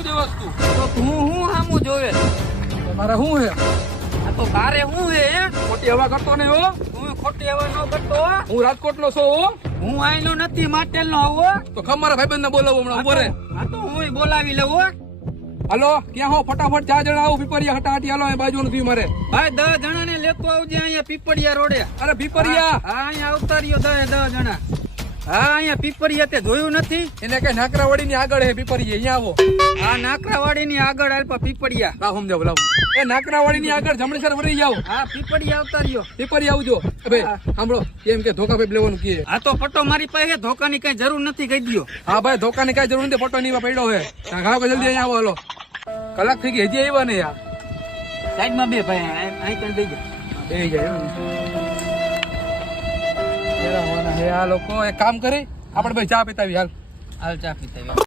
હું જોવસ તું? તો હું હામું જોવે? મારે શું હે? આ તો તારે હું હે? ખોટી હવા કરતો નહીં હો. હું ખોટી હવા ન કરતો હો. હું રાજકોટ નો છો હો. હું આઈનો નથી, માટેલ નો આવો. તો ખમ મારા ભાઈબંધ ને બોલાવો હમણાં ઉભો રે. આ તો હું બોલાવી લઉં હો. હાલો ક્યાં હો? ફટાફટ 4 જણા આવો. પીપરિયા હટાહટી હાલો. બાજુ નથી મારે. ભાઈ 10 જણા ને લેતો આવજે અહીંયા પીપળિયા રોડે. અરે પીપરિયા હા અહીંયા આવતા રહ્યો 10 જણા. હા અહીંયા પીપળિયા તે જોયું નથી? એને કઈ નાકરાવાડી ની આગળ હે પીપરિયા. અહીંયા આવો. આ નાકરાવાડી ની આગળ આલ્પા પીપળિયા. બા સમજાવ બોલાવો. એ નાકરાવાડી ની આગળ જમણેસર વળી જાવ. હા પીપળિયા આવતા રહ્યો. પીપરિયા આવજો. ભાઈ સાંભળો એમ કે ધોકા ભાઈ લેવાનું કે. આ તો પટ્ટો મારી પાસે ધોકાની કઈ જરૂર નથી કહી દયો. હા ભાઈ ધોકાની કઈ જરૂર નથી. ફોટો ની પડ્યો હે. ઘાવ જલ્દી અહીંયા આવો. હાલો કલાક થઈ ગઈ હજી આવ્યા ને યાર. સાઈડમાં બે ભાઈ અહીં કઈ દઈ જાય. બે જાય આ લોકો એક કામ કરી આપણે ભાઈ ચા પીતાવી હાલ. હાલ ચા પીતા